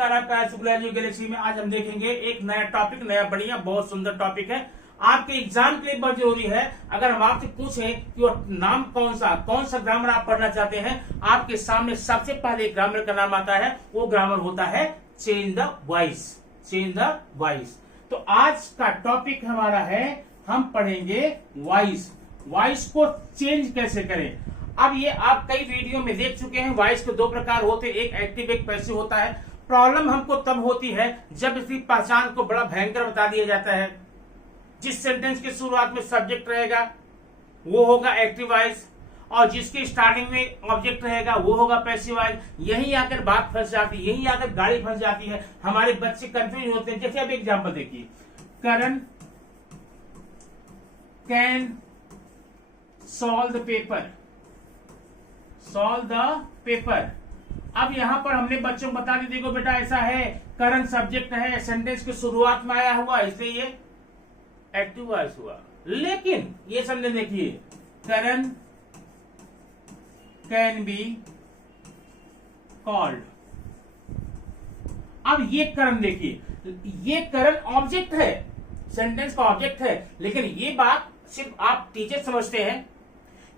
नमस्कार, आपका शुक्ला गैलेक्सी में आज हम देखेंगे एक नया टॉपिक, नया बढ़िया बहुत सुंदर टॉपिक है। आपके एग्जाम के लिए बहुत जरूरी है। अगर हम आपसे पूछें कि वो नाम कौन सा ग्रामर आप पढ़ना चाहते हैं, आपके सामने सबसे पहले ग्रामर का नाम आता है। वो ग्रामर होता है change the voice. Change the voice. तो आज का टॉपिक हमारा है, हम पढ़ेंगे वॉइस। वॉइस को चेंज कैसे करें। अब ये आप कई वीडियो में देख चुके हैं। वॉइस के दो प्रकार होते हैं, एक एक्टिव एक पैसिव होता है। प्रॉब्लम हमको तब होती है जब इसकी पहचान को बड़ा भयंकर बता दिया जाता है। जिस सेंटेंस की शुरुआत में सब्जेक्ट रहेगा वो होगा एक्टिव वॉइस, और जिसकी स्टार्टिंग में ऑब्जेक्ट रहेगा वो होगा पैसिव वॉइस। यहीं आकर बात फंस जाती है, यहीं आकर गाड़ी फंस जाती है। हमारे बच्चे कंफ्यूज होते हैं। जैसे अब एग्जाम्पल देखिए, Karan can solve the paper. Solve the paper. अब यहां पर हमने बच्चों को बता दी, देखो बेटा ऐसा है, करंट सब्जेक्ट है, सेंटेंस की शुरुआत में आया हुआ, इसलिए ये एक्टिव वॉइस हुआ। लेकिन ये सेंटेंस देखिए, करण कैन बी कॉल्ड। अब ये करण देखिए, ये करण ऑब्जेक्ट है, सेंटेंस का ऑब्जेक्ट है। लेकिन ये बात सिर्फ आप टीचर समझते हैं,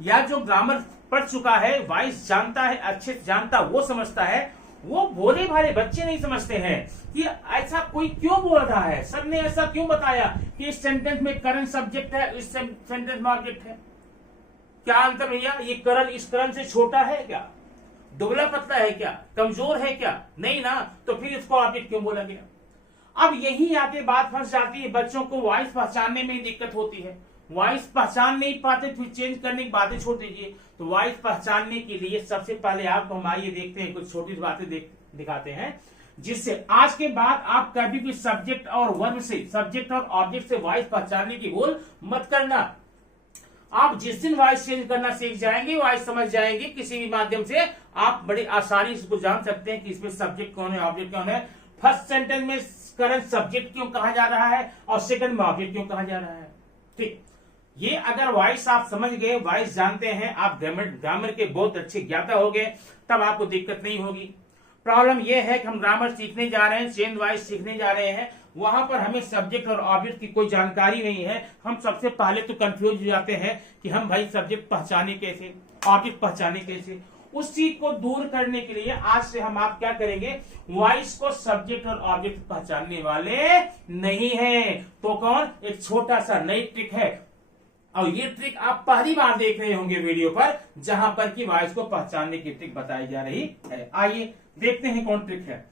या जो ग्रामर पढ़ चुका है, वॉइस जानता है, अच्छे से जानता, वो समझता है। वो भोले भाले बच्चे नहीं समझते हैं कि ऐसा कोई क्यों बोल रहा है, सर ने ऐसा क्यों बताया कि इस सेंटेंस में करंट सब्जेक्ट है, इस सेंटेंस में ऑब्जेक्ट है। क्या अंतर भैया, ये करण इस करण से छोटा है क्या, दुबला पतला है क्या, कमजोर है क्या? नहीं ना, तो फिर इसको ऑब्जेक्ट क्यों बोला गया। अब यही आके बात फंस जाती है, बच्चों को वॉइस पहचानने में दिक्कत होती है। वॉइस पहचान नहीं पाते, फिर चेंज करने की बातें छोड़ दीजिए। तो वॉइस पहचानने के लिए सबसे पहले आपको हम आइए देखते हैं, कुछ छोटी बातें दिखाते हैं, जिससे आज के बाद आप कभी भी सब्जेक्ट और वर्ब से, सब्जेक्ट और ऑब्जेक्ट से वॉइस पहचानने की भूल मत करना। आप जिस दिन वॉइस चेंज करना सीख जाएंगे, वॉइस समझ जाएंगे, किसी भी माध्यम से आप बड़ी आसानी से जान सकते हैं कि इसमें सब्जेक्ट कौन है, ऑब्जेक्ट कौन है। फर्स्ट सेंटेंस में करंट सब्जेक्ट क्यों कहा जा रहा है और सेकंड में ऑब्जेक्ट क्यों कहा जा रहा है। ठीक, ये अगर वॉइस आप समझ गए, वॉइस जानते हैं, आप ग्रामर के बहुत अच्छे ज्ञाता हो गए, तब आपको दिक्कत नहीं होगी। प्रॉब्लम यह है कि हम ग्रामर सीखने जा रहे हैं, चेंज वॉइस सीखने जा रहे हैं, वहां पर हमें सब्जेक्ट और ऑब्जेक्ट की कोई जानकारी नहीं है। हम सबसे पहले तो कंफ्यूज हो जाते हैं कि हम भाई सब्जेक्ट पहचाने कैसे, ऑब्जेक्ट पहचाने कैसे। उस चीज को दूर करने के लिए आज से हम आप क्या करेंगे, वॉइस को सब्जेक्ट और ऑब्जेक्ट पहचानने वाले नहीं है। तो कौन, एक छोटा सा नई ट्रिक है, और ये ट्रिक आप पहली बार देख रहे होंगे वीडियो पर, जहां पर की वॉइस को पहचानने की ट्रिक बताई जा रही है। आइए देखते हैं कौन ट्रिक है।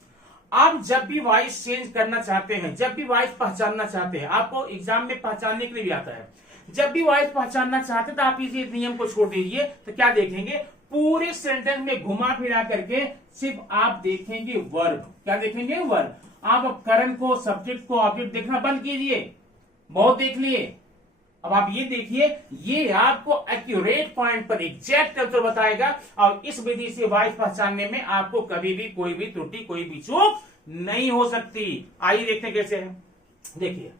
आप जब भी वॉइस चेंज करना चाहते हैं, जब भी वॉइस पहचानना चाहते हैं, आपको एग्जाम में पहचानने के लिए भी आता है, जब भी वॉइस पहचानना चाहते हैं तो आप इसी नियम को छोड़ दीजिए। तो क्या देखेंगे, पूरे सेंटेंस में घुमा फिरा करके सिर्फ आप देखेंगे वर्ब। क्या देखेंगे, वर्ब। आप करंट को, सब्जेक्ट को, ऑब्जेक्ट देखना बंद कीजिए, बहुत देख लिए। अब आप ये देखिए, ये आपको एक्यूरेट पॉइंट पर एग्जैक्ट आंसर बताएगा, और इस विधि से वॉइस पहचानने में आपको कभी भी कोई भी त्रुटि, कोई भी चूक नहीं हो सकती। आइए देखते हैं कैसे है। देखिए,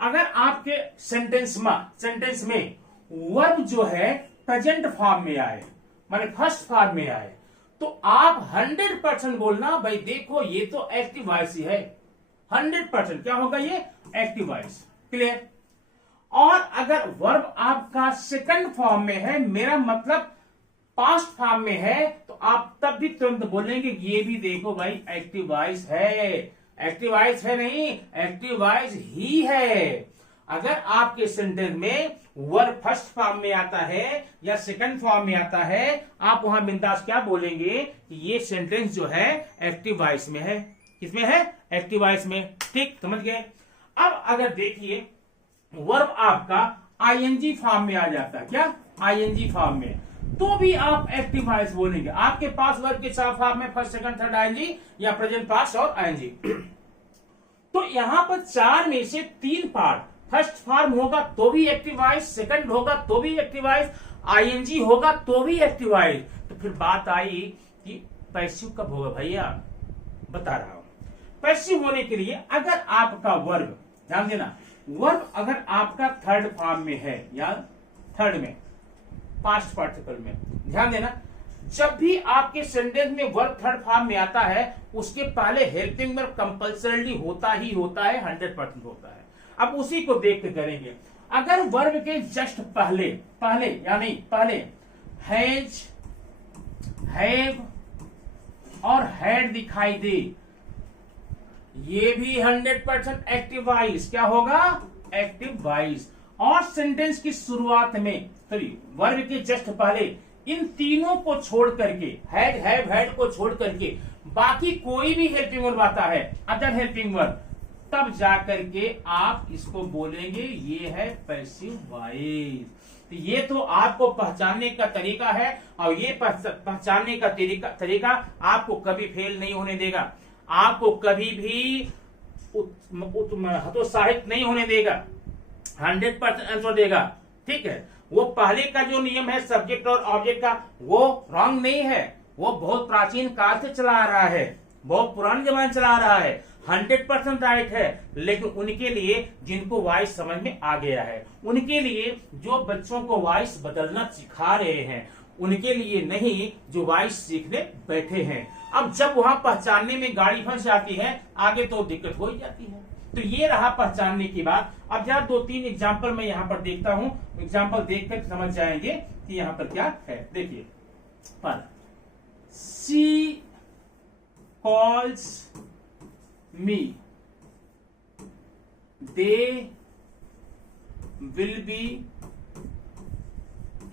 अगर आपके सेंटेंस में वर्ब जो है प्रेजेंट फॉर्म में आए, माने फर्स्ट फॉर्म में आए, तो आप 100% बोलना, भाई देखो ये तो एक्टिव वॉइस ही है। 100% क्या होगा, ये एक्टिव वॉइस। क्लियर। और अगर वर्ब आपका सेकंड फॉर्म में है, मेरा मतलब पास्ट फॉर्म में है, तो आप तब भी तुरंत बोलेंगे ये भी देखो भाई एक्टिव वॉइस है। एक्टिव वॉइस है नहीं, एक्टिव वॉइस ही है। अगर आपके सेंटेंस में वर्ब फर्स्ट फॉर्म में आता है या सेकंड फॉर्म में आता है, आप वहां बिंदास क्या बोलेंगे कि ये सेंटेंस जो है एक्टिव वॉइस में है। किसमें है, एक्टिव वॉइस में। ठीक, समझ गए। अब अगर देखिए, वर्ब आपका आईएनजी फॉर्म में आ जाता है, क्या, आईएनजी फॉर्म में, तो भी आप एक्टिव वॉइस बोलेंगे। आपके पास वर्ब के 4 फॉर्म में, फर्स्ट, सेकंड, थर्ड आईएनजी, या प्रेजेंट, पास्ट और आईएनजी। तो यहां पर 4 में से 3 पार्ट, फर्स्ट फॉर्म होगा तो भी एक्टिव वॉइस, सेकंड होगा तो भी एक्टिव वॉइस, आईएनजी होगा तो भी एक्टिव वॉइस। तो फिर बात आई कि पैसिव कब होगा भैया, बता रहा हूं। पैसिव होने के लिए अगर आपका वर्ब, ध्यान देना, वर्ब अगर आपका थर्ड फॉर्म में है या थर्ड में, पास्ट पार्टिकल में, ध्यान देना, जब भी आपके सेंटेंस में वर्ब थर्ड फॉर्म में आता है उसके पहले हेल्पिंग वर्ब कंपल्सरी होता ही होता है, 100% होता है। अब उसी को देख के करेंगे। अगर वर्ब के जस्ट पहले पहले यानी पहले हैज, हैव और हैड दिखाई दे, ये भी 100% एक्टिव वॉइस क्या होगा, एक्टिव वॉइस। और सेंटेंस की शुरुआत में सॉरी वर्ब के जस्ट पहले इन तीनों को छोड़ करके, हैड, हैव, हैड को छोड़ करके बाकी कोई भी हेल्पिंग वर्ब आता है, अदर हेल्पिंग वर्ब, तब जाकर के आप इसको बोलेंगे ये है पैसिव वॉइस। तो ये तो आपको पहचानने का तरीका है और ये पहचानने का तरीका आपको कभी फेल नहीं होने देगा, आपको कभी भी हतोत्साहित नहीं होने देगा, 100% आंसर देगा। ठीक है, वो पहले का जो नियम है सब्जेक्ट और ऑब्जेक्ट का, वो रॉन्ग नहीं है, वो बहुत प्राचीन काल से चला आ रहा है, बहुत पुराने जमाने चला आ रहा है, 100% राइट है। लेकिन उनके लिए जिनको वॉइस समझ में आ गया है, उनके लिए जो बच्चों को वॉइस बदलना सिखा रहे हैं, उनके लिए नहीं जो वॉइस सीखने बैठे हैं। अब जब वहां पहचानने में गाड़ी फंस जाती है, आगे तो दिक्कत हो ही जाती है। तो ये रहा पहचानने की बात। अब जरा 2-3 एग्जाम्पल मैं यहाँ पर देखता हूं, एग्जाम्पल देखकर समझ जाएंगे कि यहाँ पर क्या है। देखिए, पर she calls me, they will be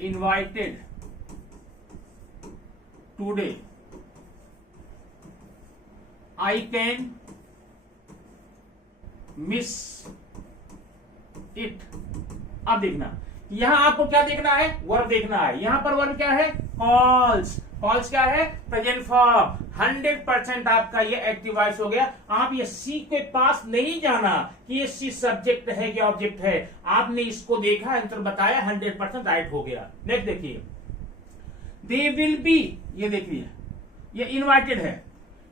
invited today, I can miss it. अब देखना, यहां आपको क्या देखना है, वर्ब देखना है। यहां पर वर्ब क्या है, कॉल्स। कॉल्स क्या है, प्रेजेंट फॉर्म। 100% आपका ये एक्टिव वॉइस हो गया। आप ये सी के पास नहीं जाना कि ये सी सब्जेक्ट है कि ऑब्जेक्ट है, आपने इसको देखा, आंसर बताया, 100% राइट हो गया। नेक्स्ट देखिए, दे विल बी, ये देखिए ये इनवाइटेड है,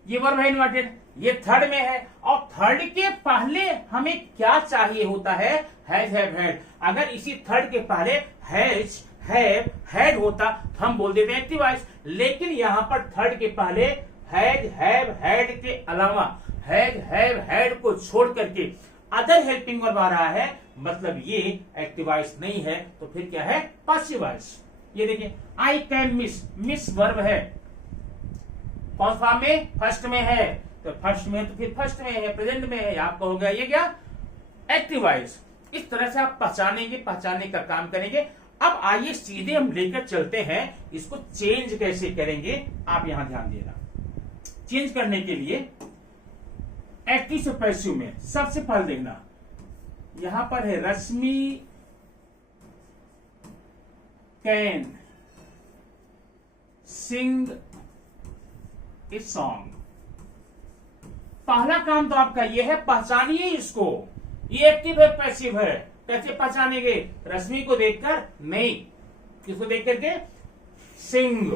ये वर्ब है इनवाइटेड, ये थर्ड में है और थर्ड के पहले हमें क्या चाहिए होता है, हैज, हैव, हैड। अगर इसी थर्ड के पहले हैज, हैव, हैड होता तो हम बोल देते हैं एक्टिव वॉइस। लेकिन यहां पर थर्ड के पहले हैज, हैव, हैड के अलावा हैज, हैव, हैड को छोड़ करके अदर हेल्पिंग वर्ब आ रहा है, मतलब ये एक्टिव वॉइस नहीं है, तो फिर क्या है, पैसिव वॉइस। ये देखिए, I can miss, miss verb है, कौन फॉर्म में, फर्स्ट में है, तो फर्स्ट में तो फिर फर्स्ट में है, प्रेजेंट में है, आपका हो गया ये क्या, एक्टिव वॉइस। इस तरह से आप पहचानेंगे, पहचानने का काम करेंगे। अब आइए सीधे हम लेकर चलते हैं, इसको चेंज कैसे करेंगे, आप यहां ध्यान देना। चेंज करने के लिए एक्टिव से पैसिव में सबसे पहले देखना, यहां पर है रश्मि कैन सिंग ए सॉन्ग। पहला काम तो आपका यह है, पहचानिए इसको, ये एक्टिव है पैसिव है। कैसे पहचानेंगे, रश्मि को देखकर नहीं, किसको देख करके, सिंग,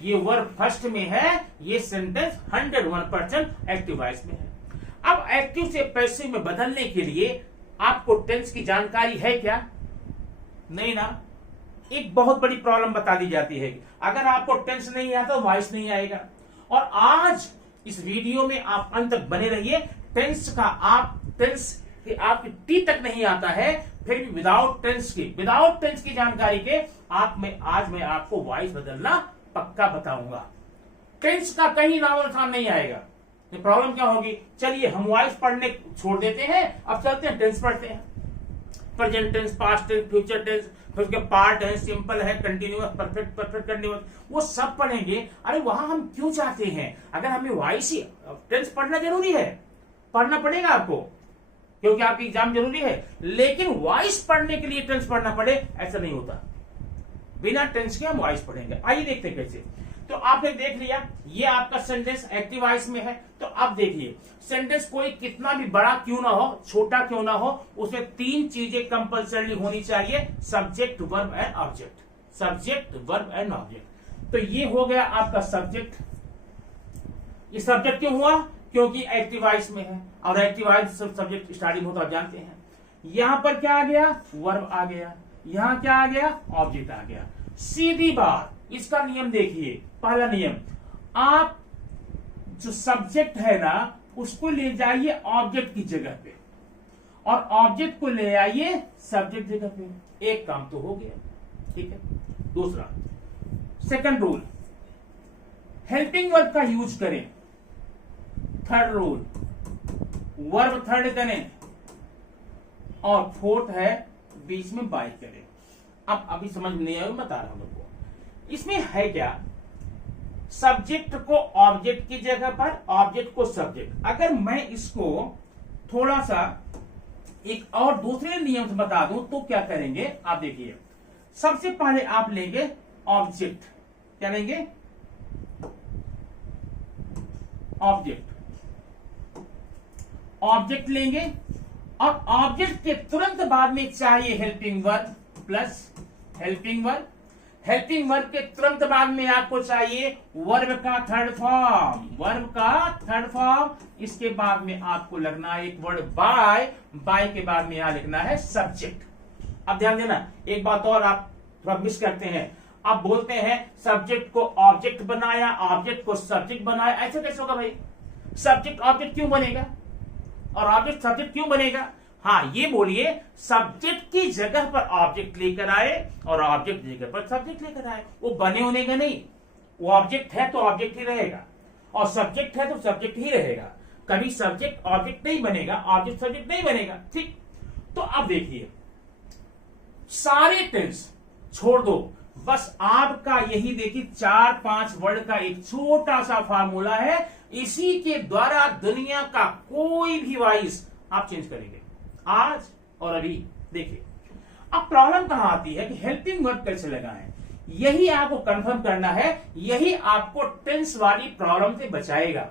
ये वर्ब फर्स्ट में है, ये सेंटेंस 101% एक्टिव वॉइस में है। अब एक्टिव से पैसिव में बदलने के लिए आपको टेंस की जानकारी है क्या, नहीं ना। एक बहुत बड़ी प्रॉब्लम बता दी जाती है, अगर आपको टेंस नहीं आता तो वॉइस नहीं आएगा। और आज इस वीडियो में आप अंत तक बने रहिए। टेंस का आपकी टी तक नहीं आता है, फिर भी विदाउट टेंस की जानकारी के आज मैं आपको वॉइस बदलना पक्का बताऊंगा। टेंस का कहीं नामो निशान नहीं आएगा। तो प्रॉब्लम क्या होगी, चलिए हम वॉइस पढ़ने छोड़ देते हैं, अब चलते हैं टेंस पढ़ते हैं। Present tense, past tense, future tense, फिर उसके पार्ट है, सिंपल है, कंटिन्यूअस, परफेक्ट, परफेक्ट कंटिन्यूअस, वो सब पढ़ेंगे। अरे वहां हम क्यों चाहते हैं, अगर हमें वॉइस ही, टेंस पढ़ना जरूरी है, पढ़ना पड़ेगा आपको क्योंकि आपकी एग्जाम जरूरी है, लेकिन वॉइस पढ़ने के लिए टेंस पढ़ना पड़े ऐसा नहीं होता। बिना टेंस के हम वॉइस पढ़ेंगे। आइए देखते हैं कैसे। तो आपने देख लिया, ये आपका सेंटेंस एक्टिव वॉइस में है। तो अब देखिए, सेंटेंस कोई कितना भी बड़ा क्यों ना हो, छोटा क्यों ना हो, उसमें 3 चीजें कंपल्सरी होनी चाहिए, subject, verb and object. Subject, verb and object. तो ये हो गया आपका सब्जेक्ट। ये सब्जेक्ट क्यों हुआ, क्योंकि एक्टिव वॉइस में है, और एक्टिव वॉइस सब्जेक्ट स्टार्टिंग होता आप जानते हैं। यहां पर क्या आ गया, वर्ब आ गया, यहां क्या आ गया, ऑब्जेक्ट आ गया। सीधी बात, इसका नियम देखिए। पहला नियम, आप जो सब्जेक्ट है ना उसको ले जाइए ऑब्जेक्ट की जगह पे और ऑब्जेक्ट को ले आइए सब्जेक्ट जगह पे। एक काम तो हो गया, ठीक है। दूसरा, सेकंड रूल, हेल्पिंग वर्ब का यूज करें। थर्ड रूल, वर्ब थर्ड करें। और फोर्थ है बीच में बाय करें। अब अभी समझ में नहीं आया, बता रहा हूं आपको। इसमें है क्या, सब्जेक्ट को ऑब्जेक्ट की जगह पर, ऑब्जेक्ट को सब्जेक्ट। अगर मैं इसको थोड़ा सा एक और दूसरे नियम से बता दूं तो क्या करेंगे आप देखिए। सबसे पहले आप लेंगे ऑब्जेक्ट, क्या लेंगे, ऑब्जेक्ट लेंगे और ऑब्जेक्ट के तुरंत बाद में चाहिए helping verb plus helping verb. Helping verb के तुरंत बाद में आपको चाहिए वर्ब का थर्ड फॉर्म, वर्ब का थर्ड फॉर्म। इसके बाद में आपको लगना है एक वर्ड बाय, बाय के बाद में यहां लिखना है सब्जेक्ट। अब ध्यान देना, एक बात और आप थोड़ा मिस करते हैं। आप बोलते हैं सब्जेक्ट को ऑब्जेक्ट बनाया, ऑब्जेक्ट को सब्जेक्ट बनाया, ऐसे कैसे होगा भाई? सब्जेक्ट ऑब्जेक्ट क्यों बनेगा और ऑब्जेक्ट सब्जेक्ट क्यों बनेगा? हाँ, ये बोलिए सब्जेक्ट की जगह पर ऑब्जेक्ट लेकर आए और ऑब्जेक्ट जगह पर सब्जेक्ट लेकर आए। वो बने होने का नहीं, वो ऑब्जेक्ट है तो ऑब्जेक्ट ही रहेगा और सब्जेक्ट है तो सब्जेक्ट ही रहेगा। कभी सब्जेक्ट ऑब्जेक्ट नहीं बनेगा, ऑब्जेक्ट सब्जेक्ट नहीं बनेगा, ठीक। तो अब देखिए, सारे टेंस छोड़ दो, बस आपका यही देखिए 4-5 वर्ड का एक छोटा सा फार्मूला है। इसी के द्वारा दुनिया का कोई भी वॉइस आप चेंज करेंगे आज और अभी। देखिए, अब प्रॉब्लम कहां आती है कि हेल्पिंग वर्ब कैसे लगाएं, यही आपको कंफर्म करना है। यही आपको टेंस वाली प्रॉब्लम से बचाएगा,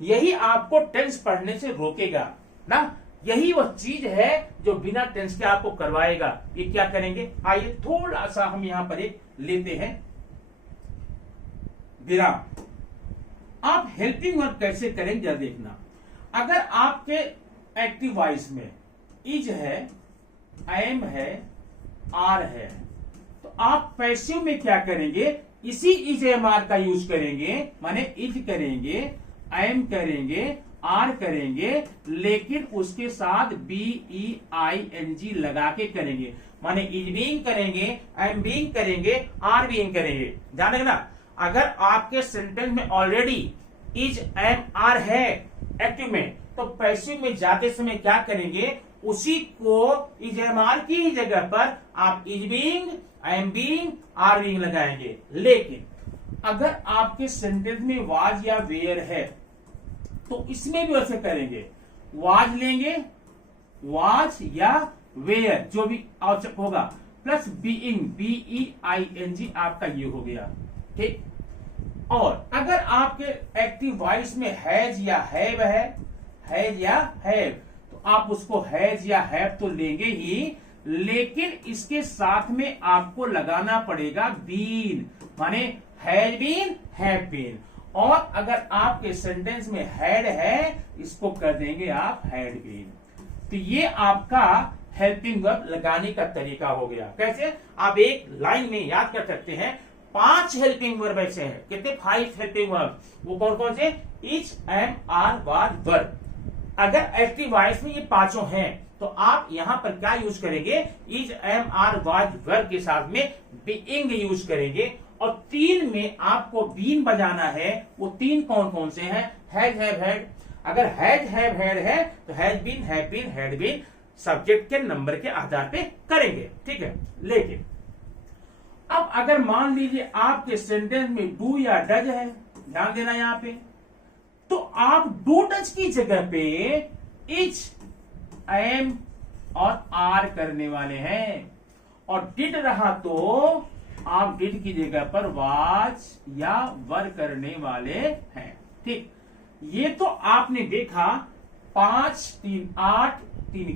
यही आपको टेंस पढ़ने से रोकेगा ना। यही वो चीज है जो बिना टेंस के आपको करवाएगा। ये क्या करेंगे, आइए थोड़ा सा हम यहां पर एक लेते हैं विराम। आप हेल्पिंग वर्ब कैसे करेंगे जरा देखना। अगर आपके एक्टिव वॉइस में इज है, एम है, आर है, तो आप पैसिव में क्या करेंगे, इसी इज एम आर का यूज करेंगे। माने इज करेंगे, एम करेंगे, आर करेंगे, लेकिन उसके साथ BEING लगा के करेंगे। माने इज बीइंग करेंगे, एम बीइंग करेंगे, आर बीइंग करेंगे। ध्यान रखना, अगर आपके सेंटेंस में ऑलरेडी इज एम आर है एक्टिव में, तो पैसिव में जाते समय क्या करेंगे, उसी को इज एम आर की ही जगह पर आप is being, am being, are being लगाएंगे। लेकिन अगर आपके सेंटेंस में वाज या वेयर है तो इसमें भी वैसे करेंगे। वाज लेंगे, वाज या वेयर जो भी आवश्यक होगा, प्लस बीइंग, BEING आपका ये हो गया, ठीक। और अगर आपके एक्टिव वॉइस में हैज या हैव है, हैज या हैव, तो आप उसको हैज या हैव तो लेंगे ही, लेकिन इसके साथ में आपको लगाना पड़ेगा बीन, माने हैज बीन, हैव बीन। और अगर आपके सेंटेंस में हैड है, इसको कर देंगे आप हैड बीन। तो ये आपका हेल्पिंग वर्ब लगाने का तरीका हो गया। कैसे, आप एक लाइन में याद कर सकते हैं 5 हेल्पिंग वर्ब ऐसे हैं। कितने, 5 हेल्पिंग वर्ब। वो कौन कौन से, is, am, are, was, verb. अगर एक्टिव वॉइस में ये पांचों हैं तो आप यहां पर क्या यूज करेंगे, is, am, are, was, verb के साथ में बीइंग यूज करेंगे। और 3 में आपको बीन बजाना है। वो 3 कौन कौन से हैं, हैज, हैव, हैड। अगर हैज, हैव, हैड है तो has been, have been, had been subject के नंबर के आधार पे करेंगे, ठीक है। लेकिन अब अगर मान लीजिए आपके सेंटेंस में डू या डज है, ध्यान देना यहां पे, तो आप डू डज की जगह पे इज, एम और आर करने वाले हैं। और डिड रहा तो आप डिड की जगह पर वाज या वर करने वाले हैं, ठीक। ये तो आपने देखा 5, 3, 8, 3,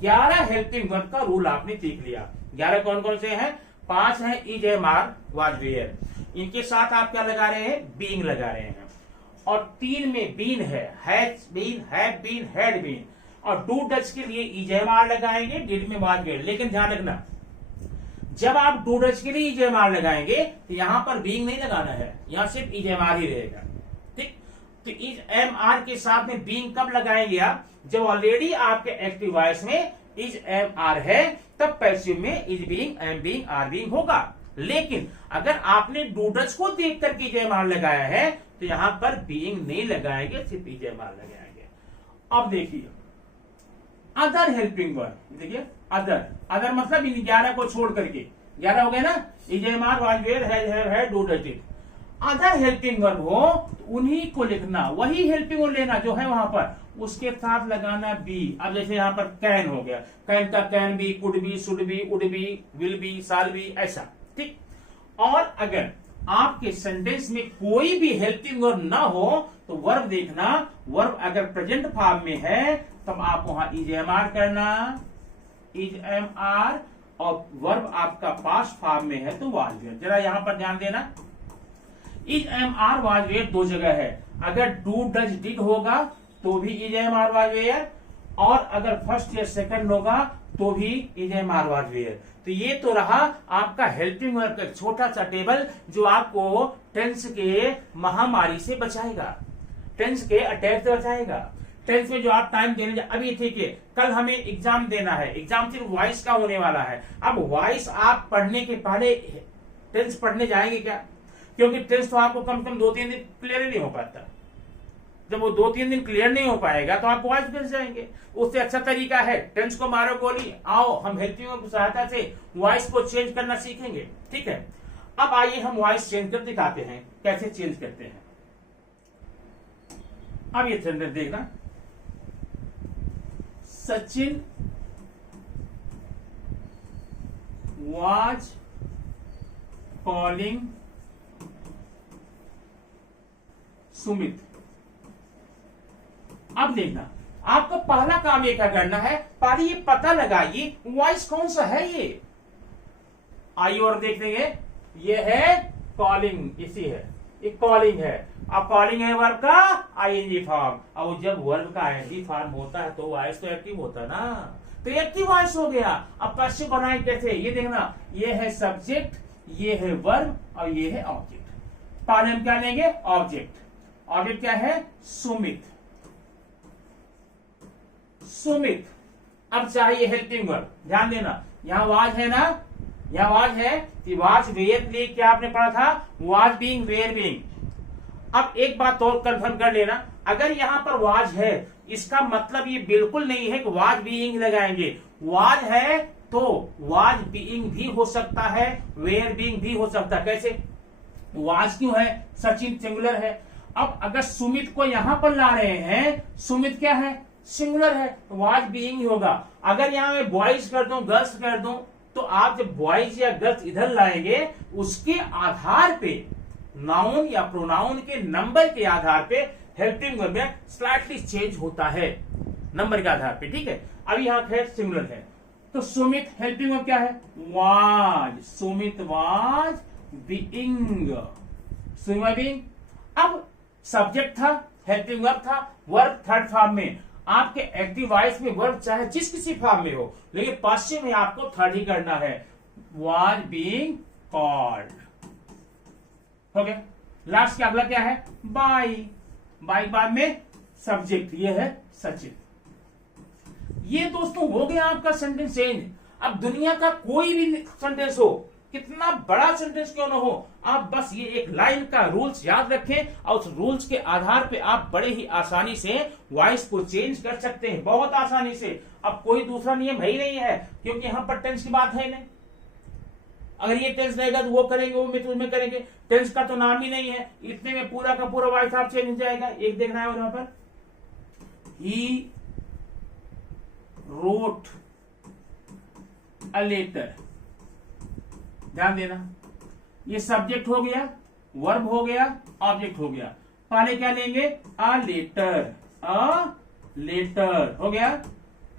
11 हेल्पिंग वर्ब का रूल आपने देख लिया। 11 कौन कौन से हैं, 5 है is, am, are, was, were. इनके साथ आप क्या लगा रहे हैं, बीइंग लगा रहे हैं। और 3 में बीन है, has been, have been, had been. और डू डज के लिए इज, एम, आर लगाएंगे, डिड में वाज, वेयर। लेकिन ध्यान रखना, जब आप डू डच के लिए इजेएमआर लगाएंगे तो यहां पर बीइंग नहीं लगाना है, यहां सिर्फ इजेएमआर ही रहेगा। ठीक, तो इजेएमआर के साथ में बीइंग कब लगाएंगे आप, जब ऑलरेडी आपके एक्टिव वॉइस में इजेएमआर है, तब पैसिव में is being, am being, are being होगा। लेकिन अगर आपने डू डच को देख करके इजेएमआर लगाया है तो यहां पर बीइंग नहीं लगाएंगे, सिर्फ इजेएमआर लगाएंगे। अब देखिए अदर हेल्पिंग वर्ब, देखिए अदर मतलब इन 11 को छोड़ करके, 11 हो गए ना, is am are, was, were, have, do does it. Other helping verb हो तो उन्हीं को लिखना, वही हेल्पिंग वर्ब लेना जो है वहां पर, उसके साथ लगाना बी। अब जैसे यहां पर कैन हो गया, कैन का can be, could be, should be, would be, will be, shall be, ऐसा। ठीक, और अगर आपके सेंटेंस में कोई भी हेल्पिंग वर्ब ना हो तो वर्ब देखना, वर्ब अगर प्रेजेंट फॉर्म में है तब आप वहां इजेएमआर करना, इजेएमआर, और वर्ब आपका पास्ट फॉर्म में है तो वाज वेयर। जरा यहां पर ध्यान देना, इजेएमआर वाज वेयर दो जगह है, अगर डू डज डिड होगा तो भी इजेएमआर वाज वेयर, और अगर फर्स्ट या सेकंड होगा तो भी इजेएमआर वाज वेयर। तो ये तो रहा आपका हेल्पिंग वर्ब का छोटा सा टेबल जो आपको टेंस के महामारी से बचाएगा, टेंस के अटैक से बचाएगा। टेंस में जो आप टाइम देने अभी ठीक है, कल हमें एग्जाम देना है, एग्जाम सिर्फ वॉइस का होने वाला है। अब वॉइस आप पढ़ने के पहले टेंस पढ़ने जाएंगे क्या, क्योंकि टेंस तो आपको कम से कम 2-3 दिन क्लियर नहीं हो पाता। जब वो 2-3 दिन क्लियर नहीं हो पाएगा तो आप वॉइस कर जाएंगे। उससे अच्छा तरीका है टेंस को मारो गोली, आओ हम हेल्पिंग वर्ब की सहायता से वॉइस को चेंज करना सीखेंगे। ठीक है, अब आइए हम वॉइस चेंज कर दिखाते हैं कैसे चेंज करते हैं। अब ये सेंटेंस देखना, सचिन was calling सुमित। अब देखना, आपका पहला काम ये क्या करना है, पहले ये पता लगाइए वॉइस कौन सा है। ये आइए और देख लेंगे, ये है कॉलिंग, इसी है, ये कॉलिंग है। अब कॉलिंग है वर्ब का आईएनजी फॉर्म, अब जब वर्ब का आईएनजी फॉर्म होता है तो वॉइस तो एक्टिव होता है ना, तो एक्टिव वॉइस हो गया। अब पैसिव बनाए कैसे, ये देखना, ये है सब्जेक्ट, ये है वर्ब और ये है ऑब्जेक्ट। पहले हम क्या लेंगे, ऑब्जेक्ट। ऑब्जेक्ट क्या है, सुमित, सुमित। अब चाहिए हेल्पिंग वर्ब, ध्यान देना, यहां वाज है ना, यहां वाज है कि वाज वेयर लिए क्या आपने पढ़ा था, वाज बीइंग, वेयर बीइंग। अब एक बात और कंफर्म कर लेना, अगर यहां पर वाज है इसका मतलब ये बिल्कुल नहीं है कि वाज बीइंग लगाएंगे। वाज है तो वाज बीइंग भी हो सकता है, वेयर बीइंग भी हो सकता है। कैसे, वाज क्यों है, सचिन सिंगुलर है। अब अगर सुमित को यहां पर ला रहे हैं, सुमित क्या है, सिंगुलर है, तो वाज बीइंग ही होगा। अगर यहां मैं बॉयज कर दूं, गर्ल्स कर दूं, तो आप जब बॉयज या गर्ल्स इधर लाएंगे उसके आधार पे, नाउन या प्रोनाउन के नंबर के आधार पे हेल्पिंग वर्ब में स्लाइटली चेंज होता है, नंबर के आधार पे। ठीक है, अब यहां खैर सिंगुलर है, तो सुमित हेल्पिंग वर्ब क्या है, was, Sumit was being, Sumit being. अब सब्जेक्ट था, हेल्पिंग वर्ब था, वर्ब थर्ड फॉर्म में। आपके एक्टिव वॉइस में वर्ब चाहे जिस किसी फॉर्म में हो, लेकिन पासिव में आपको थर्ड ही करना है, वाज बीइंग कॉल्ड। हो गया, लास्ट का अगला क्या है, बाय, बाय बाद में सब्जेक्ट, ये है सचिन। ये दोस्तों हो गया आपका सेंटेंस चेंज। अब दुनिया का कोई भी सेंटेंस हो, कितना बड़ा सेंटेंस क्यों ना हो, आप बस ये एक लाइन का रूल्स याद रखें और उस रूल्स के आधार पे आप बड़े ही आसानी से वॉइस को चेंज कर सकते हैं, बहुत आसानी से। अब कोई दूसरा नियम है ही नहीं है, क्योंकि यहां पर टेंस की बात है नहीं। अगर ये टेंस रहेगा तो वो करेंगे, वो मित्र में करेंगे, टेंस का तो नाम ही नहीं है, इतने में पूरा का पूरा वॉइस आप चेंज हो जाएगा। एक देखना है और यहां पर, ही रोट अ लेटर, ध्यान देना, ये सब्जेक्ट हो गया, वर्ब हो गया, ऑब्जेक्ट हो गया। पहले क्या लेंगे, अ लेटर, अ लेटर हो गया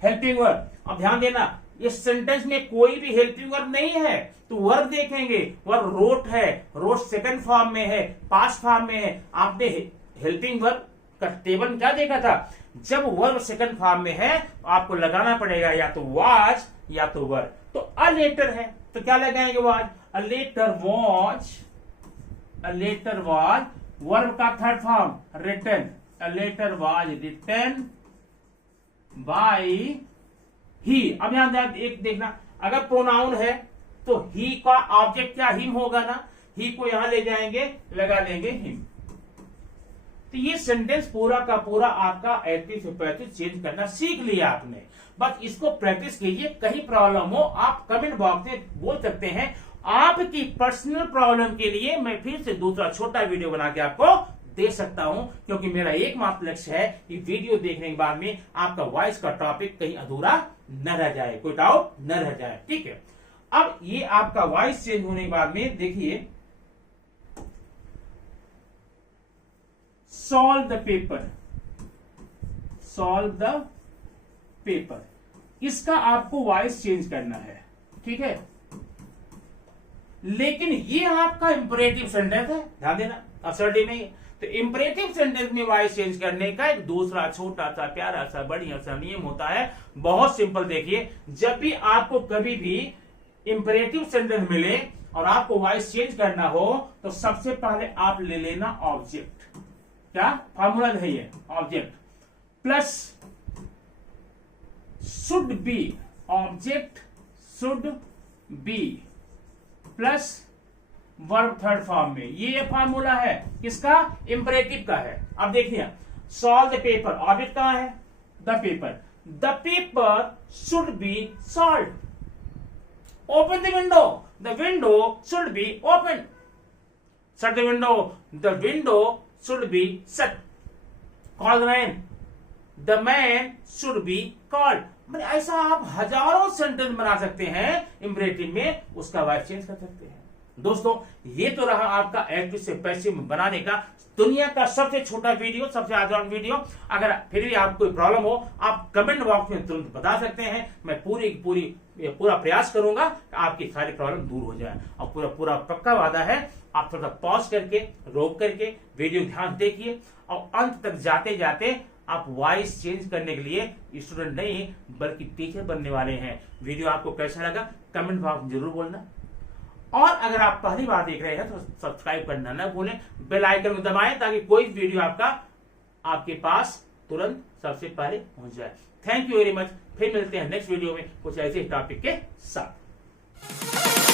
हेल्पिंग वर्ब। अब ध्यान देना, ये सेंटेंस में कोई भी हेल्पिंग वर्ब नहीं है, तो वर्ब देखेंगे, वर्ब रोट है, रोट सेकंड फॉर्म में है, पास्ट फॉर्म में है। आपने हेल्पिंग वर्ब का टेबल क्या देखा था, जब वर्ब सेकंड फॉर्म में है आपको लगाना पड़ेगा या तो वाज या तो वर्ब। तो अ लेटर है तो क्या लगाएंगे was, a letter was verb का third form written, a letter was written by he. अब यहां एक देखना, अगर प्रोनाउन है तो ही का ऑब्जेक्ट क्या हिम होगा ना, ही को यहां ले जाएंगे, लगा लेंगे हिम। तो ये सेंटेंस पूरा का पूरा आपका एक्टिव से पैसिव चेंज करना सीख लिया आपने। बस इसको प्रैक्टिस कीजिए, कहीं प्रॉब्लम हो आप कमेंट बॉक्स में बोल सकते हैं। आपकी पर्सनल प्रॉब्लम के लिए मैं फिर से दूसरा छोटा वीडियो बना के आपको दे सकता हूं, क्योंकि मेरा एकमात्र लक्ष्य है कि वीडियो देखने के बाद में आपका वॉइस का टॉपिक कहीं अधूरा न रह जाए, कोई डाउट न रह जाए। ठीक है, अब ये आपका वॉइस चेंज होने के बाद में देखिए, solve the paper, solve the paper, इसका आपको वॉइस चेंज करना है। ठीक है, लेकिन ये आपका इंपरेटिव सेंटेंस है, ध्यान देना, असर्टिव नहीं है। तो इंपरेटिव सेंटेंस में वॉइस चेंज करने का एक दूसरा छोटा सा प्यारा सा बढ़िया सा नियम होता है, बहुत सिंपल। देखिए, जब भी आपको कभी भी इंपरेटिव सेंटेंस मिले और आपको वॉइस चेंज करना हो तो सबसे पहले आप ले लेना ऑब्जेक्ट। क्या फॉर्मूला है ये, object plus should be, object should be plus verb third form में। ये फॉर्मूला है किसका, इंपरेटिव का है। अब देखिए, सॉल्व द पेपर, ऑब्जेक्ट कहां है, the paper, the paper should be solve. Open the window should be open. Shut the window should be shut. Call the man should be called. मतलब ऐसा आप हजारों सेंटेंस बना सकते हैं इंपरेटिव में, उसका वॉइस चेंज कर सकते हैं। दोस्तों, ये तो रहा आपका एक्टिव से पैसिव बनाने का दुनिया का सबसे छोटा वीडियो, सबसे आसान वीडियो। अगर फिर भी आपको कोई प्रॉब्लम हो आप कमेंट बॉक्स में तुरंत बता सकते हैं, मैं पूरा प्रयास करूंगा कि आपकी सारी प्रॉब्लम दूर हो जाए। और पूरा पक्का वादा है, आप थोड़ा पॉज करके रोक करके वीडियो ध्यान देखिए और अंत तक जाते जाते आप वॉइस चेंज करने के लिए स्टूडेंट नहीं बल्कि टीचर बनने वाले हैं। वीडियो आपको कैसा लगा कमेंट बॉक्स में जरूर बोलना, और अगर आप पहली बार देख रहे हैं तो सब्सक्राइब करना न भूलें, बेल आइकन को दबाएं ताकि कोई वीडियो आपके पास तुरंत सबसे पहले पहुंच जाए। थैंक यू वेरी मच, फिर मिलते हैं नेक्स्ट वीडियो में कुछ ऐसे टॉपिक के साथ।